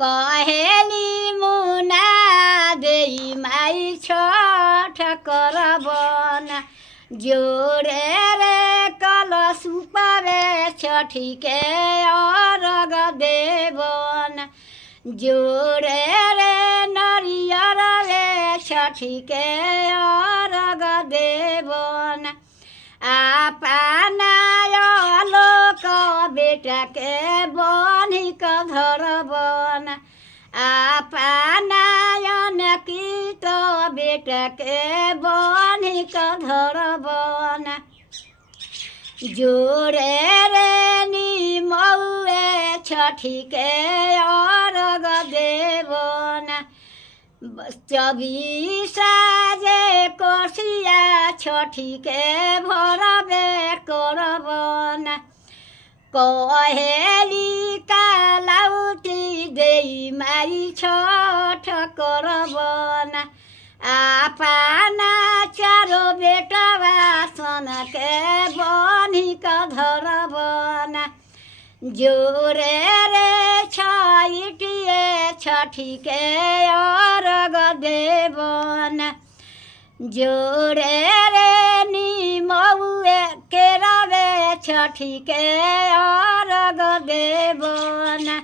कहेली मुना देई माई छठ करबन जोरे रे कलश पावे छठी के अर्घ देवन जोरे रे नरियर रे छठी के अर्घ देवन आपना लोक बेटा के बनिक धरबन आपना अनकित बेटा के बनिक धरबन जोरे रे निमौए छठी के अर्घ देवन चौबीसा जे कोसिया छठी के भरबे करबन कहेली कालाउती देई माई छठ करबन आपना चारो बेटवा सन के बनिक धरबन जोरे रे छठिए छठी के अर्घ देवन जोरे रे निमौए के रवे छठी के अर्घ देवन।